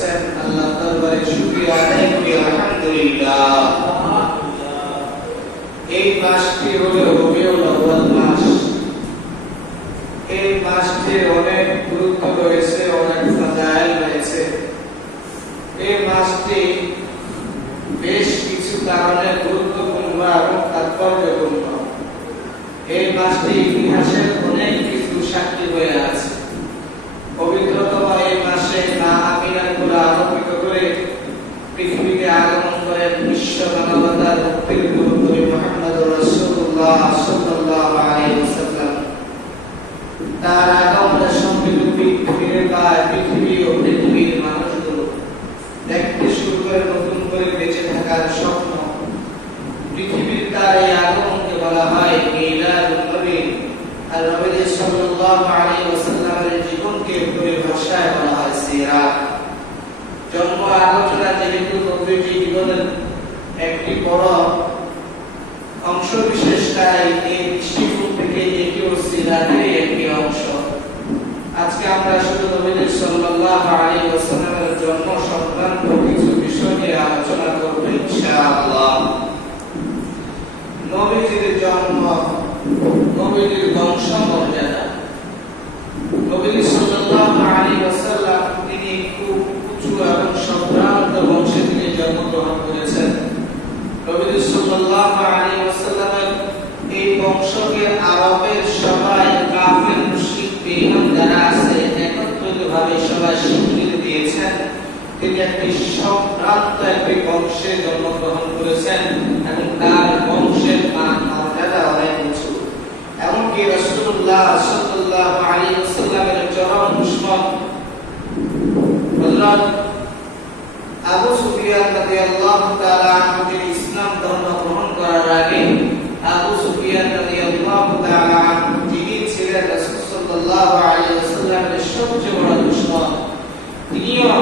করেছেন আল্লাহর দরবারে শুকরিয়া আদায় করি আলহামদুলিল্লাহ। এই মাসটি হলো রবিউল আউয়াল মাস। এই মাসটির অনেক গুরুত্ব রয়েছে, অনেক ফাজাইল রয়েছে। এই মাসটি বেশ কিছু কারণে গুরুত্বপূর্ণ এবং তাৎপর্যপূর্ণ। এই মাসটি ইতিহাসের অনেক কিছু সাক্ষী হয়ে আছে। পবিত্রতম এই মাসে মা আমিনার কোলে আরোপিত করে পৃথিবীতে আগমন করেন বিশ্ব মানবতার মুক্তির দূত নবী মুহাম্মদুর রাসূলুল্লাহ সাল্লাল্লাহু আলাইহি ওয়াসাল্লাম। তার আগমনের সঙ্গে পৃথিবী ও পৃথিবীর মানুষগুলো দেখতে শুরু করে নতুন করে বেঁচে থাকার স্বপ্ন। পৃথিবীর তার এই আগমনকে বলা হয় মিলাদুন নবী। আর নবী সাল্লাল্লাহু আলাইহি ওয়াসাল্লামের জীবনকে পরিভাষায় বলা হয় সিরাত। জন্ম আলোচনা যেহেতু নবীর জীবনের একটি বড় অংশ বিশেষ, তাই এই দৃষ্টিকোণ থেকে এটিও সিরাতের একটি অংশ। আজকে আমরা শুধু নবী সাল্লাল্লাহু আলাইহি ওয়াসাল্লামের জন্ম সংক্রান্ত কিছু বিষয় নিয়ে আলোচনা করব ইনশাআল্লাহ। নবীজির জন্ম, নবীজির বংশ মর্যাদা। নবী সাল্লাল্লাহু আলাইহি ওয়াসাল্লাম তিনি খুব উঁচু এবং সম্ভ্রান্ত বংশে তিনি জন্মগ্রহণ করেছেন। নবী সাল্লাল্লাহু আলাইহি ওয়াসাল্লামের এই বংশকে আরবের সবাই কাফির মুশরিক বেঈমান যারা আছে একত্রিতভাবে সবাই স্বীকৃতি দিয়েছেন তিনি একটি সম্ভ্রান্ত একটি বংশে জন্মগ্রহণ করেছেন এবং তার বংশের মান মর্যাদা অনেক উঁচু। এমনকি রাসূলুল্লাহ সাল্লাল্লাহু আলাইহি ওয়াসাল্লামের চরম দুশমন হযরত আবু সুফিয়ান রাদিয়াল্লাহু তাআলা আনহু যিনি ইসলাম ধর্ম গ্রহণ করার আগে আবু সুফিয়ান রাদিয়াল্লাহু তাআলা আনহু যিনি ছিলেন রাসূল সাল্লাল্লাহু আলাইহি ওয়াসাল্লামের সবচেয়ে বড় দুশমন, তিনিও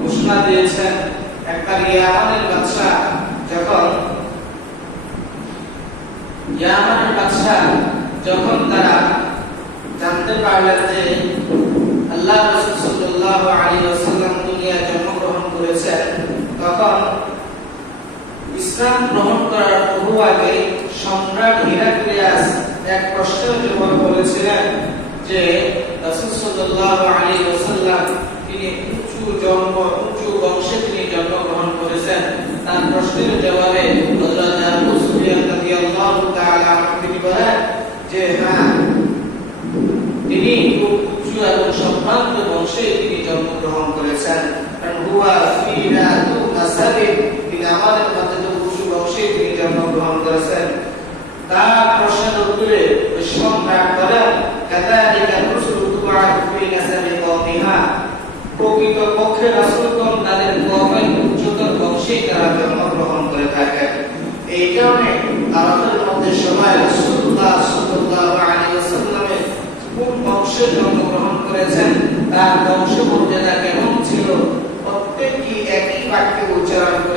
ঘোষণা দিয়েছেন একবার ইয়ামানের বাদশা যখন তারা জানতে পারলেন যে আল্লাহ রাসূল সাল্লাল্লাহু আলাইহি ওয়াসাল্লাম দুনিয়ায় জন্মগ্রহণ করেছেন, তখন ইসলাম গ্রহণ করার বহু আগে সম্রাট হিরাক্লিয়াস এক প্রশ্নের জবাব বলেছিলেন যে রাসূল সাল্লাল্লাহু আলাইহি ওয়াসাল্লাম তিনি উঁচু বংশে তিনি জন্মগ্রহণ করেছেন। তার প্রশ্নের জবাবে হযরত আবু সুফিয়ান রাদিয়াল্লাহু তাআলা তিনি বলেন যে হ্যাঁ, তিনি খুব উঁচু এবং সম্ভ্রান্ত বংশে তিনি জন্মগ্রহণ করেছেন। কারণ হুয়া ফিনা তু নাসাবি, তিনি আমাদের মধ্যে তো উঁচু বংশে তিনি জন্মগ্রহণ করেছেন। তার প্রশ্নের উত্তরে সম্রাট বলেন কাযালিকা রুসুলু তুবআতু ফি নাসাবি কওমিহা, প্রকৃতপক্ষে রাসূলগণ তাদের কওমের উচ্চতর বংশে তারা জন্মগ্রহণ করে থাকেন। এই কারণে আরবের মধ্যে সবাই রাসূলুল্লাহ সাল্লাল্লাহু আলাইহি ওয়াসাল্লামের কোন বংশে জন্মগ্রহণ করেছেন, তার বংশ মর্যাদা কেমন ছিল, প্রত্যেকই একই বাক্যে উচ্চারণ করে